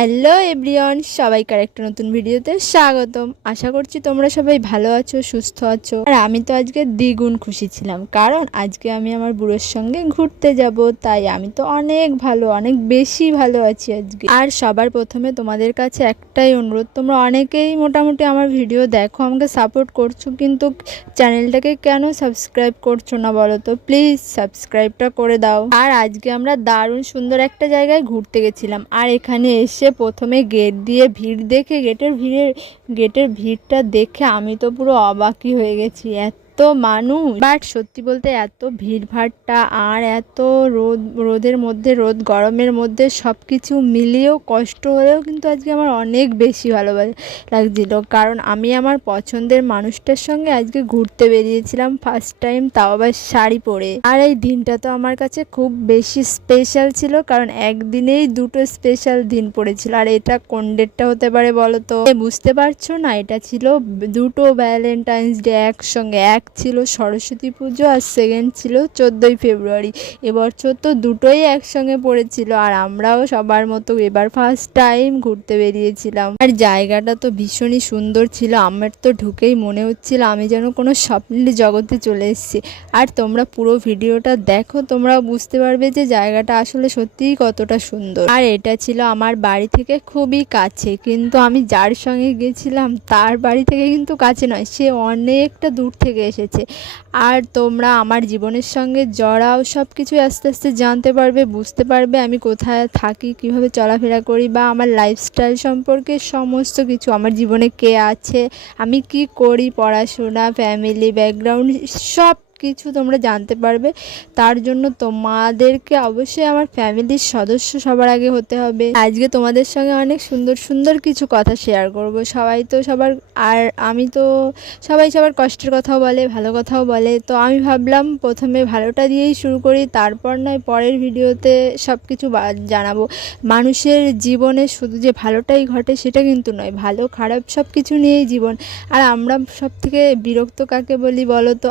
Hello everyone, সবাইকার একটা নতুন ভিডিওতে স্বাগতম। আশা করছি তোমরা সবাই ভালো আছো, সুস্থ আছো। আর আমি তো আজকে দ্বিগুণ খুশি ছিলাম, কারণ আজকে আমি আমার বুড়োর সঙ্গে ঘুরতে যাব। তাই আমি তো অনেক ভালো, অনেক বেশি ভালো আছি আজকে। আর সবার প্রথমে তোমাদের কাছে একটাই অনুরোধ, তোমরা অনেকেই মোটামুটি আমার ভিডিও দেখো, আমাকে সাপোর্ট করছো, কিন্তু চ্যানেলটাকে কেন সাবস্ক্রাইব করছো না বলো তো? প্লিজ সাবস্ক্রাইবটা করে দাও। আর আজকে আমরা দারুণ সুন্দর একটা জায়গায় ঘুরতে গেছিলাম। আর এখানে এসে প্রথমে গেট দিয়ে ভিড় দেখে, গেটের ভিড়টা দেখে আমি তো পুরো অবাকই হয়ে গেছি। এত মানুষ, বাট সত্যি বলতে এত ভিড়ভাড়টা আর এত রোদের মধ্যে, গরমের মধ্যে সব কিছু মিলিয়েও কষ্ট হলেও কিন্তু আজকে আমার অনেক বেশি ভালো লাগছিল, কারণ আমি আমার পছন্দের মানুষটার সঙ্গে আজকে ঘুরতে বেরিয়েছিলাম ফার্স্ট টাইম, তাও আবার শাড়ি পরে। আর এই দিনটা তো আমার কাছে খুব বেশি স্পেশাল ছিল, কারণ একদিনেই দুটো স্পেশাল দিন পড়েছিল। আর এটা কোন ডেটটা হতে পারে বলো তো? বুঝতে পারছো না? এটা ছিল দুটো ভ্যালেন্টাইন্স ডে একসঙ্গে। এক ছিল সরস্বতী পুজো আর সেকেন্ড ছিল 14ই ফেব্রুয়ারি। এবছর তো দুটোই একসঙ্গে পড়েছিল। আর আমরাও সবার মতো এবার ফার্স্ট টাইম ঘুরতে বেরিয়েছিলাম। আর জায়গাটা তো ভীষণই সুন্দর ছিল। আমার তো ঢুকেই মনে হচ্ছিল আমি যেন কোনো স্বপ্নের জগতে চলে এসেছি। আর তোমরা পুরো ভিডিওটা দেখো, তোমরাও বুঝতে পারবে যে জায়গাটা আসলে সত্যিই কতটা সুন্দর। আর এটা ছিল আমার বাড়ি থেকে খুবই কাছে, কিন্তু আমি যার সঙ্গে গেছিলাম তার বাড়ি থেকে কিন্তু কাছে নয়, সে অনেকটা দূর থেকে এসেছে। আর তোমরা আমার জীবনের সঙ্গে জড়াও, সব কিছু আস্তে আস্তে জানতে পারবে, বুঝতে পারবে আমি কোথায় থাকি, কিভাবে চলাফেরা করি, বা আমার লাইফস্টাইল সম্পর্কে সমস্ত কিছু, আমার জীবনে কে আছে, আমি কি করি, পড়াশোনা, ফ্যামিলি ব্যাকগ্রাউন্ড, সব কিছু তোমরা জানতে পারবে। তার জন্য তোমাদেরকে অবশ্যই আমার ফ্যামিলির সদস্য সবার আগে হতে হবে। আজকে তোমাদের সঙ্গে অনেক সুন্দর সুন্দর কিছু কথা শেয়ার করব। সবাই তো সবার, আর আমি তো সবাই সবার কষ্টের কথাও বলে, ভালো কথাও বলে, তো আমি ভাবলাম প্রথমে ভালোটা দিয়েই শুরু করি, তারপর নয় পরের ভিডিওতে সব কিছু জানাবো। মানুষের জীবনে শুধু যে ভালোটাই ঘটে সেটা কিন্তু নয়, ভালো খারাপ সব কিছু নিয়েই জীবন। আর আমরা সব থেকে বিরক্ত কাকে বলি বলো তো?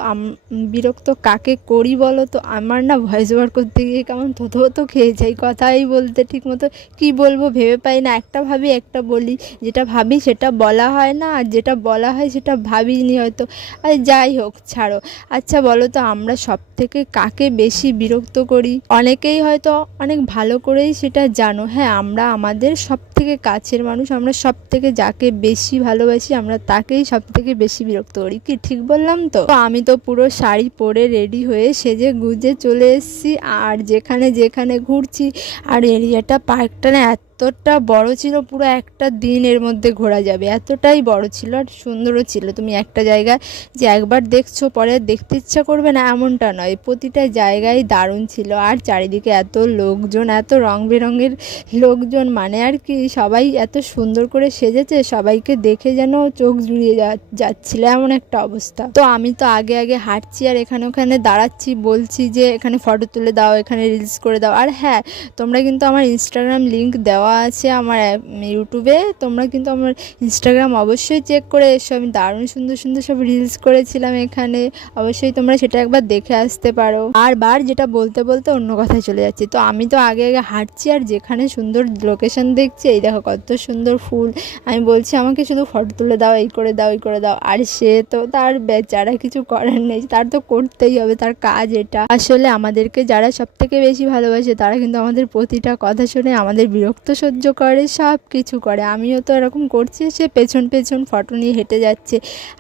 বিরক্ত কাকে করি বলো তো? আমার না ভয়েস ওভার করতে গিয়ে কেমন থতো খেয়ে যাই, কথাই বলতে ঠিক মতো কী বলবো ভেবে পাই না। একটা ভাবি একটা বলি, যেটা ভাবি সেটা বলা হয় না, আর যেটা বলা হয় সেটা ভাবিনি হয়তো। আর যাই হোক, ছাড়ো। আচ্ছা বলো তো, আমরা সব থেকে কাকে বেশি বিরক্ত করি? অনেকেই হয়তো অনেক ভালো করেই সেটা জানো। হ্যাঁ, আমরা আমাদের সব থেকে কাছের মানুষ, আমরা সব থেকে যাকে বেশি ভালোবাসি, আমরা তাকেই সব থেকে বেশি বিরক্ত করি। কি ঠিক বললাম তো? আমি তো পুরো শাড়ি পরে রেডি হয়ে সেজে গুজে চলে এসেছি, আর যেখানে ঘুরছি। আর এরিয়াটা, পার্কটা না এতটা বড় ছিল, পুরো একটা দিনের মধ্যে ঘোরা যাবে, এতটাই বড় ছিল আর সুন্দরও ছিল। তুমি একটা জায়গায় যে একবার দেখছো পরে দেখতে ইচ্ছা করবে না এমনটা নয়, প্রতিটা জায়গায় দারুণ ছিল। আর চারিদিকে এত লোকজন, এত রং বেরঙের লোকজন, মানে আর কি, সবাই এত সুন্দর করে সেজেছে, সবাইকে দেখে যেন চোখ জুড়িয়ে যাচ্ছিল, এমন একটা অবস্থা। তো আমি তো আগে হাঁটছি আর এখানে ওখানে দাঁড়াচ্ছি, বলছি যে এখানে ফটো তুলে দাও, এখানে রিলস করে দাও। আর হ্যাঁ, তোমরা কিন্তু আমার ইনস্টাগ্রাম লিঙ্ক দেওয়া আছে আমার ইউটিউবে, তোমরা কিন্তু আমার ইনস্টাগ্রাম অবশ্যই চেক করে এসো। আমি দারুণ সুন্দর সুন্দর সব রিলস করেছিলাম এখানে, অবশ্যই তোমরা সেটা একবার দেখে আসতে পারো। আর যেটা বলতে অন্য কথায় চলে যাচ্ছি। তো আমি তো আগে হাঁটছি আর যেখানে সুন্দর লোকেশন দেখছি, এই দেখো কত সুন্দর ফুল, আমি বলছি আমাকে শুধু ফটো তুলে দাও, এই করে দাও, এই করে দাও। আর সে তো তার বেচারা কিছু করার নেই, তার তো করতেই হবে, তার কাজ এটা। আসলে আমাদেরকে যারা সব থেকে বেশি ভালোবাসে তারা কিন্তু আমাদের প্রতিটা কথা শুনে আমাদের বিরক্ত সহ্য করে, সব কিছু করে। আমিও তো এরকম করছি, সে পেছন ফটো নিয়ে হেঁটে যাচ্ছে।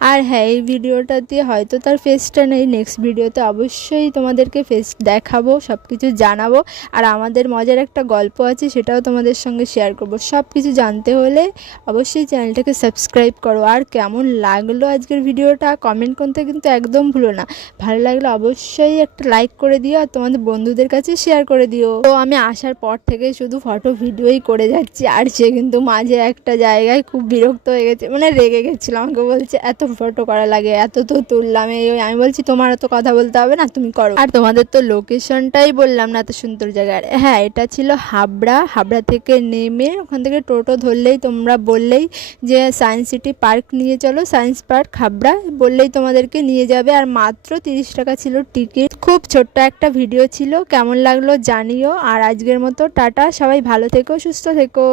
আর হ্যাঁ, এই ভিডিওটা দিয়ে হয়তো তার ফেসটা নেই, নেক্সট ভিডিওতে অবশ্যই তোমাদেরকে ফেস দেখাবো, সব কিছু জানাবো। আর আমাদের মজার একটা গল্প আছে, সেটাও তোমাদের সঙ্গে শেয়ার করব। সব কিছু জানতে হলে অবশ্যই চ্যানেলটাকে সাবস্ক্রাইব করো। আর কেমন লাগলো আজকের ভিডিওটা কমেন্ট করতে কিন্তু একদম ভুলো না। ভালো লাগলে অবশ্যই একটা লাইক করে দিও, আর তোমাদের বন্ধুদের কাছে শেয়ার করে দিও। তো আমি আসার পর থেকে শুধু ফটো ভিডিওই করে যাচ্ছি, আর সে কিন্তু মাঝে একটা জায়গায় খুব বিরক্ত হয়ে গেছে, মানে রেগে গেছিলো, আমাকে বলছে এত ফটো করা লাগে, এত তো তুললাম। আমি বলছি তোমার তো কথা বলতে হবে না, তুমি করো। আর তোমাদের তো লোকেশনটাই বললাম না, এত সুন্দর জায়গায়। হ্যাঁ, এটা ছিল হাবড়া থেকে নেমে ওখান থেকে টোটো ধরলেই, তোমরা বললেই যে সায়েন্স সিটি পার্ক নিয়ে চলো, সায়েন্স পার্ক হাবড়া বললেই তোমাদেরকে নিয়ে যাবে। আর মাত্র 30 টাকা ছিল টিকিট। খুব ছোট্ট একটা ভিডিও ছিল, কেমন লাগলো জানিও। আর আজকের মতো টাটা, সবাই ভালো থেকো, সুস্থ থেকো।